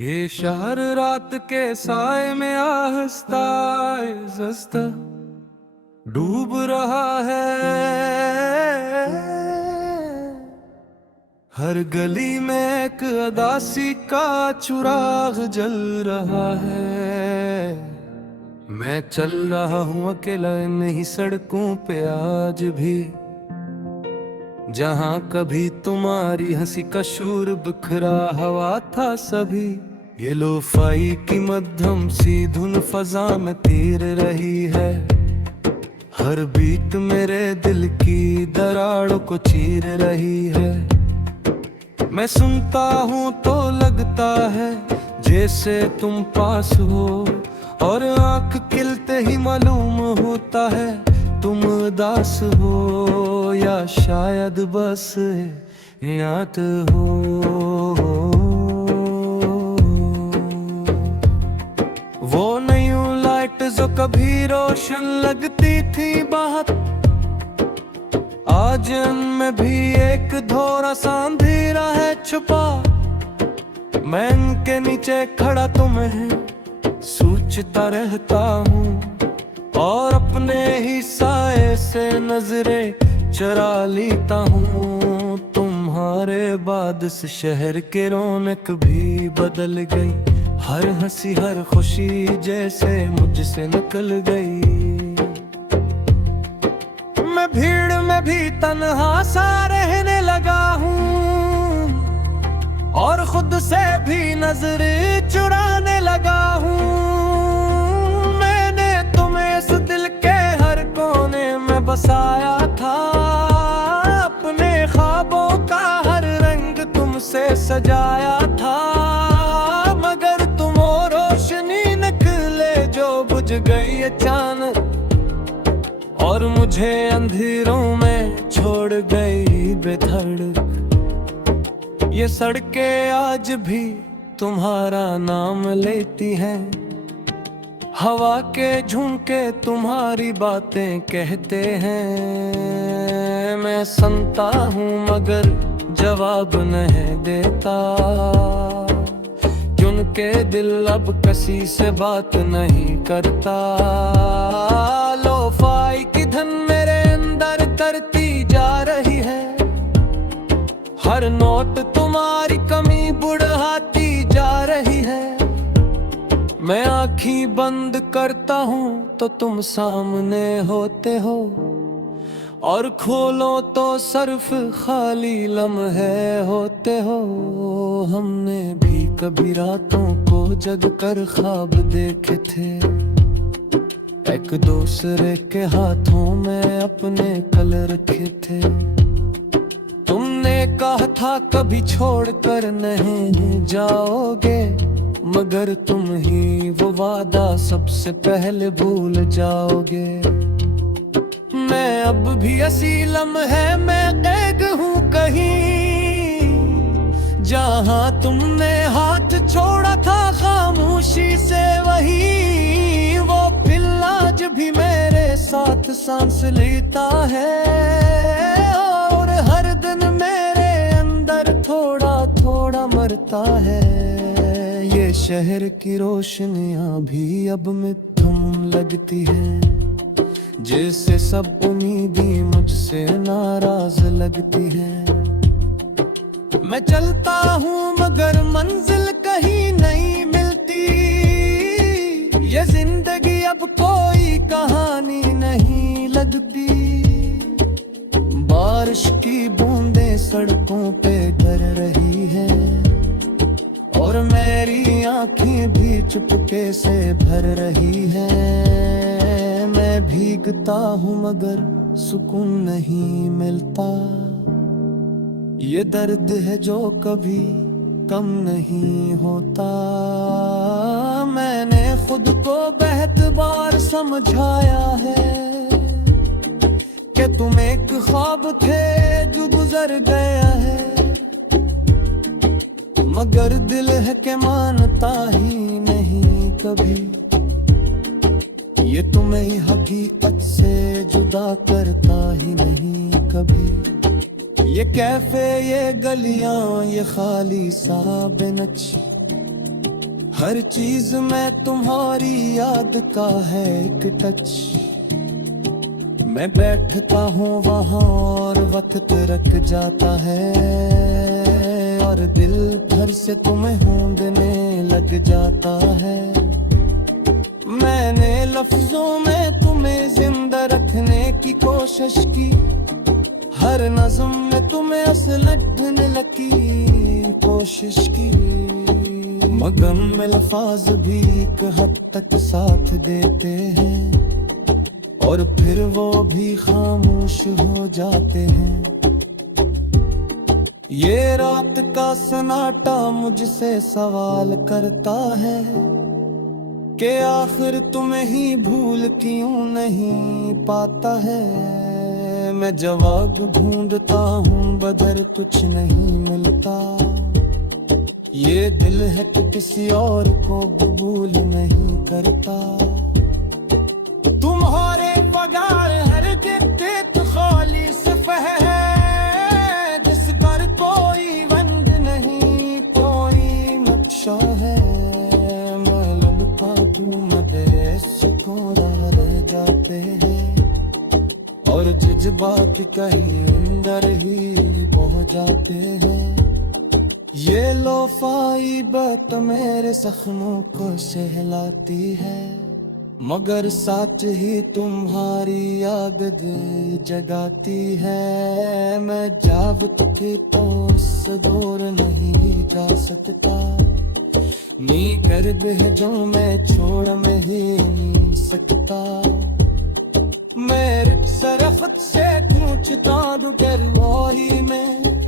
ये शहर रात के साए में आहिस्ता आहिस्ता डूब रहा है। हर गली में एक अदासी का चुराग जल रहा है। मैं चल रहा हूँ अकेला नहीं सड़कों पे आज भी, जहाँ कभी तुम्हारी हंसी का शोर बिखरा हवा था सभी। ये लोफाई की मध्यम सी धुन फजा में तीर रही है। हर बीट मेरे दिल की दरारों को चीर रही है। मैं सुनता हूँ तो लगता है जैसे तुम पास हो, और आंख खिलते ही मालूम होता है तुम उदास हो, या शायद बस याद हो। वो नई लाइट जो कभी रोशन लगती थी बहुत, आज में भी एक थोड़ा सा अंधेरा है छुपा। मैं इनके नीचे खड़ा तुम्हें सोचता रहता हूँ, और अपने ही साए से नजरें चरा लेता हूँ। तुम्हारे बाद से शहर के रौनक भी बदल गई। हर हंसी हर खुशी जैसे मुझसे निकल गई। मैं भीड़ में भी तन्हा सा रहने लगा हूँ, और खुद से भी नजरें चुराने लगा हूँ। मैंने तुम्हें इस दिल के हर कोने में बसाया था, अपने ख्वाबों का हर रंग तुमसे सजाया था। मगर तुम रोशनी निकले जो बुझ गई अचानक, और मुझे अंधेरों में छोड़ गई बेधड़क। ये सड़कें आज भी तुम्हारा नाम लेती हैं, हवा के झोंके तुम्हारी बातें कहते हैं। मैं सुनता हूँ मगर जवाब नहीं देता, जिनके दिल अब किसी से बात नहीं करता। लोफाई की धन मेरे अंदर तरती जा रही है, हर नोट तुम्हारी कमी बुढ़ाती जा रही है। मैं आँखें बंद करता हूँ तो तुम सामने होते हो, और खोलो तो सिर्फ खाली लम्हे होते हो। हमने भी कभी रातों को जग कर ख्वाब देखे थे, एक दूसरे के हाथों में अपने कल रखे थे। तुमने कहा था कभी छोड़कर नहीं जाओगे, मगर तुम ही वो वादा सबसे पहले भूल जाओगे। मैं अब भी असीलम है, मैं कैद हूँ कहीं, जहाँ तुमने हाथ छोड़ा था खामोशी से वही। वो दिल आज भी मेरे साथ सांस लेता है, और हर दिन मेरे अंदर थोड़ा थोड़ा मरता है। ये शहर की रोशनियाँ भी अब मिथुन लगती है, जिससे सब उम्मीदें मुझसे नाराज लगती है। मैं चलता हूँ मगर मंजिल कहीं नहीं मिलती, ये जिंदगी अब कोई कहानी नहीं लगती। बारिश की बूंदें सड़कों पे गिर रही है, और मेरी आँखें भी चुपके से भर रही हैं। मैं भीगता हूँ मगर सुकून नहीं मिलता, ये दर्द है जो कभी कम नहीं होता। मैंने खुद को बहुत बार समझाया है कि तुम एक ख्वाब थे जो गुजर गया है, मगर दिल है के मानता ही नहीं कभी। ये तुम्हें हकीकत से जुदा करता ही नहीं कभी। ये कैफे, ये गलियां, ये खाली सा बेनच, हर चीज में तुम्हारी याद का है एक टच। मैं बैठता हूँ वहाँ और वक्त रख जाता है, और दिल भर से तुम्हें ढूंढने लग जाता है। मैंने लफ्जों में तुम्हें जिंदा रखने की कोशिश की, हर नज़्म में तुम्हें असल ढूंढने लगी कोशिश की। मगर में लफ्ज़ भी एक हद तक साथ देते हैं, और फिर वो भी खामोश हो जाते हैं। ये रात का सन्नाटा मुझसे सवाल करता है कि आखिर तुम्हें ही भूल क्यों नहीं पाता है। मैं जवाब ढूंढता हूँ बदर कुछ नहीं मिलता। ये दिल है कि किसी और को कबूल नहीं करता। तुम्हारे बगैर हर दिल खाली सफह है, जिस पर कोई रंग नहीं कोई नक्शा है। मैं ललका तू मेरे सुकून रह जाते हैं, और जज्बात कहीं अंदर ही बह जाते हैं। ये लोफाई बात मेरे जख्मों को सहलाती है, मगर साथ ही तुम्हारी याद जगाती है। मैं जब तुझे तो उससे दूर नहीं जा सकता, नी कर दे जो मैं छोड़ में ही नहीं सकता। मेरे सरफत से पूछता दुगर वही में,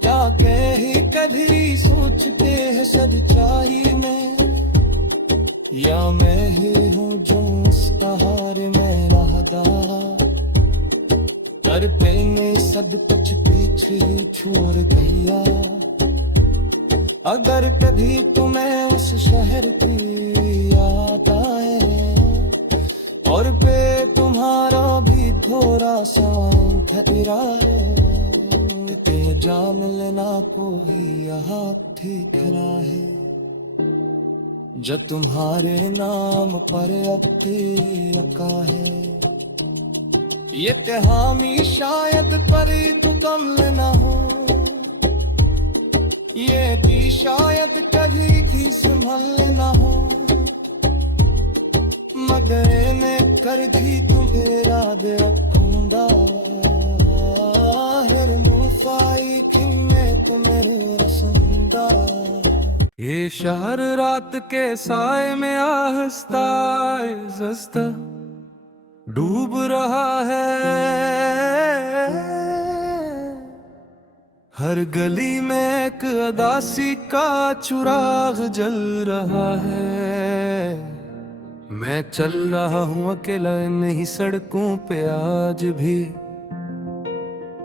क्या कही कभी सोचते हैं सच्चाई में, या मैं ही हूँ जो सहारे में राहदारा। कर पे में सब कुछ पीछे छोड़ गया। अगर कभी तुम्हें उस शहर की याद आए, और पे तुम्हारा भी थोड़ा सा खतरा है, ते जा मिलना कोई यहाँ ठीक रहा है, जो तुम्हारे नाम पर अब रखा है। ये कहानी शायद पर तू कमल ना हो, ये भी शायद कभी भी संभल ना हो, मगर मैं कर भी तुम्हें याद रखूंगा। हर मुफाई कि मैं तुम्हें रसूंगा। ये शहर रात के साए में आहिस्ता आहिस्ता डूब रहा है। हर गली में एक अदासी का चुराग जल रहा है। मैं चल रहा हूँ अकेला नहीं सड़कों पे आज भी,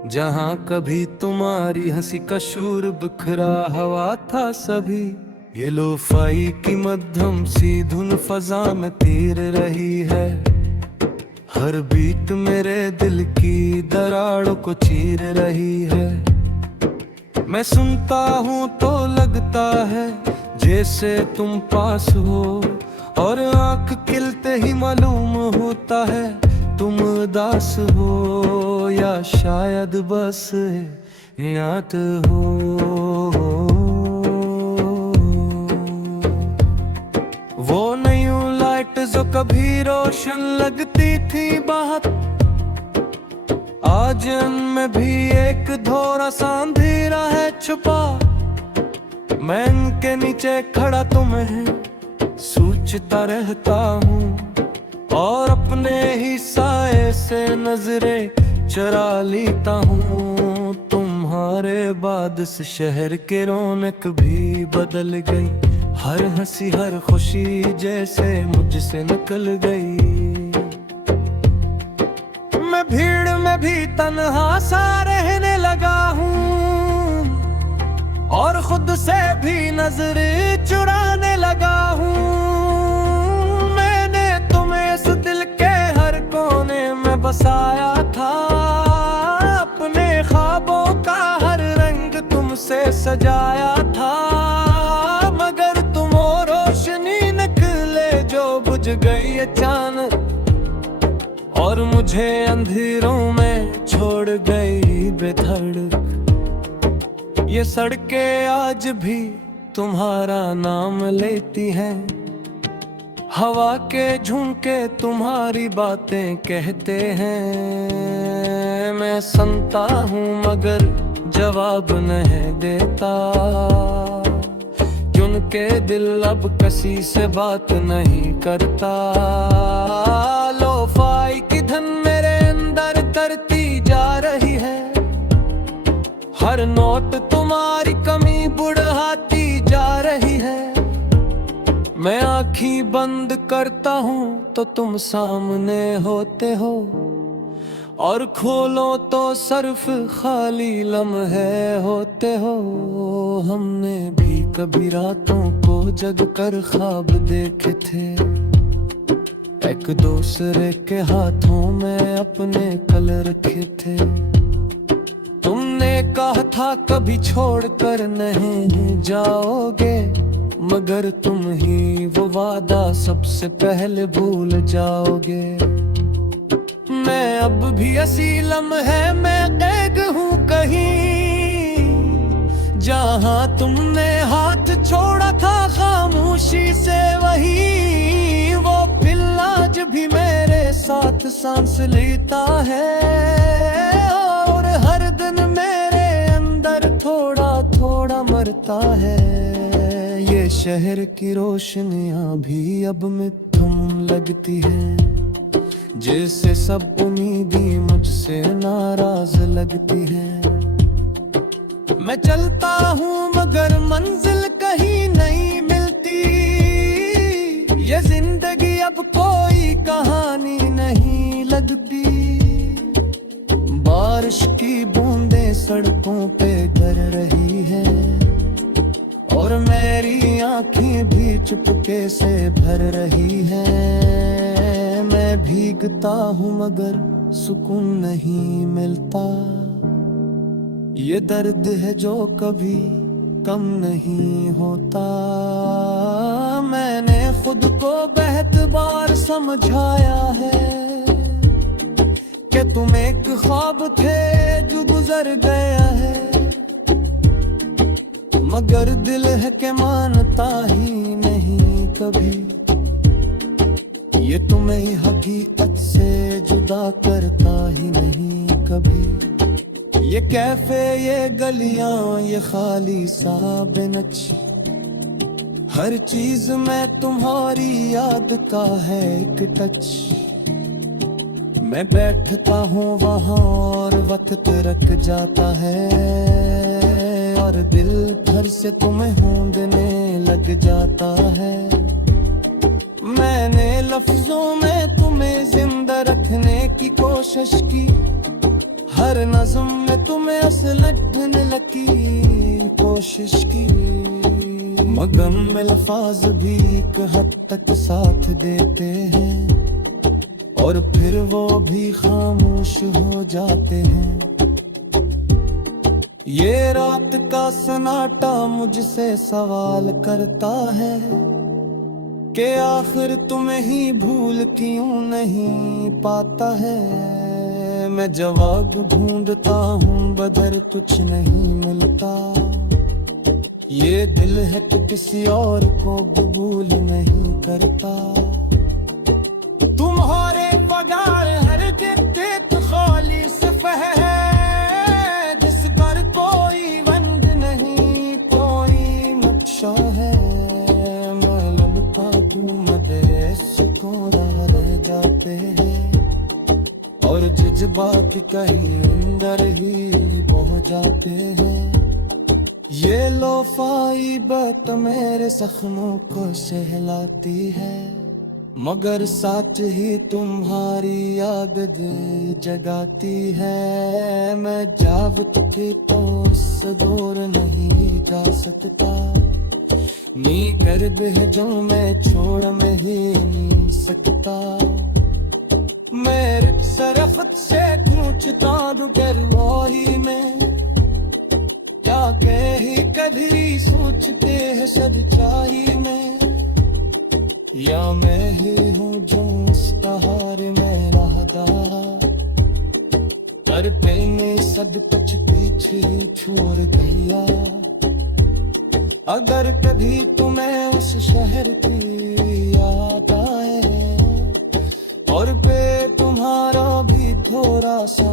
जहाँ कभी तुम्हारी हंसी का शोर बिखरा हवा था सभी। ये लोफाई की मध्यम सी धुन फजा में तीर रही है, हर बीट मेरे दिल की दरारों को चीर रही है। मैं सुनता हूँ तो लगता है जैसे तुम पास हो, और आंख खिलते ही मालूम होता है तुम उदास हो, या शायद बस याद हो। वो नई लाइट जो कभी रोशन लगती थी बाहर, आज उनमें भी एक थोड़ा सा अंधेरा है छुपा। मैं इनके नीचे खड़ा तुम्हें सोचता रहता हूँ, और अपने ही साए से नजरें चरा लेता हूँ। तुम्हारे बाद इस शहर के रौनक भी बदल गई, हर हंसी हर खुशी जैसे मुझसे निकल गई। मैं भीड़ में भी तन्हा सा रहने लगा हूँ, और खुद से भी नजरें चुराने लगा हूँ। मैंने तुम्हें इस दिल के हर कोने में बसाया था, अपने ख्वाबों का हर रंग तुमसे सजाया था, मगर तुम गई अचानक और मुझे अंधेरों में छोड़ गई बेधड़क। ये सड़कें आज भी तुम्हारा नाम लेती हैं, हवा के झोंके तुम्हारी बातें कहते हैं। मैं सुनता हूँ मगर जवाब नहीं देता, क्योंकि दिल अब किसी से बात नहीं करता। लोफाई की धन मेरे अंदर तरती जा रही है, हर नोट तुम्हारी कमी बुढ़ाती जा रही है। मैं आँखें बंद करता हूँ तो तुम सामने होते हो, और खोलो तो सिर्फ खाली लम्हे होते हो। हमने भी कभी रातों को जग कर ख्वाब देखे थे, एक दूसरे के हाथों में अपने कल रखे थे। तुमने कहा था कभी छोड़ कर नहीं जाओगे, मगर तुम ही वो वादा सबसे पहले भूल जाओगे। मैं अब भी असीलम है, मैं कैद हूँ कहीं, जहाँ तुमने हाथ छोड़ा था खामोशी से वही। वो दिल आज भी मेरे साथ सांस लेता है, और हर दिन मेरे अंदर थोड़ा थोड़ा मरता है। ये शहर की रोशनियां भी अब मिथुन लगती है, जिससे सब उम्मीदें मुझसे नाराज लगती है। मैं चलता हूँ मगर मंजिल कहीं नहीं मिलती, ये जिंदगी अब कोई कहानी नहीं लगती। बारिश की बूंदें सड़कों पे गिर रही है, और मेरी आँखें भी चुपके से भर रही हैं। मैं भीगता हूँ मगर सुकून नहीं मिलता, ये दर्द है जो कभी कम नहीं होता। मैंने खुद को बहुत बार समझाया है कि तुम एक ख्वाब थे जो गुजर गया है, मगर दिल है कि मानता ही नहीं कभी। ये तुम्हें हकीकत से जुदा करता ही नहीं कभी। ये कैफे, ये गलियां, ये खाली सा बेनच, हर चीज में तुम्हारी याद का है एक टच। मैं बैठता हूँ वहाँ और वक्त रख जाता है, और दिल भर से तुम्हें ढूंढने लग जाता है। मैंने लफ्जों में तुम्हें जिंदा रखने की कोशिश की, हर नज़्म में तुम्हें असलटने लगी कोशिश की। मगर में अल्फाज भी एक हद तक साथ देते हैं, और फिर वो भी खामोश हो जाते हैं। ये रात का सन्नाटा मुझसे सवाल करता है कि आखिर तुम्हें ही भूल क्यों नहीं पाता है। मैं जवाब ढूंढता हूँ बदर कुछ नहीं मिलता, ये दिल है कि किसी और को कबूल नहीं करता। तुम्हारे बगैर हर दिन एक खाली सफर है, जिस पर कोई बंद नहीं कोई नक्शा है। मैं ललका मदे सुकून रह जाते हैं, और जज्बात कहीं अंदर ही बह जाते हैं। ये लोफाई बात मेरे जख्मों को सहलाती है, मगर साथ ही तुम्हारी याद दिल जगाती है। मैं जावत थी तो उससे दूर नहीं जा सकता, नी कर दे जो मैं छोड़ में ही नहीं सकता। मेरे सरफत से पूछता गरवाही में, जाके ही कधरी सोचते हैं सच्चाई में। या मैं ही हूँ जो सहारे में रहता पर पेने सद कुछ पीछे छोड़ गया। अगर कभी तुम्हें उस शहर की याद आए और पे तुम्हारा भी थोड़ा सा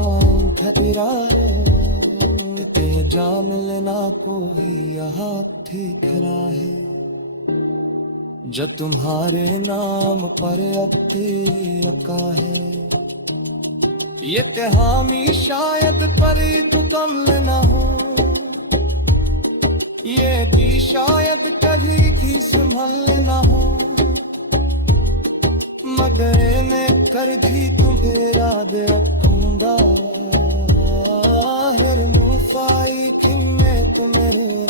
ठहरा है ते जा मिलना कोई यहाँ ठीक रहा है जो तुम्हारे नाम पर अब रखा है। ये हामी शायद पर तू कमल ना हो, ये भी शायद कभी भी संभल ना हो, मगर मैं कर भी तुम्हें याद रखूंगा। हर मुफाई थी मैं तुम्हें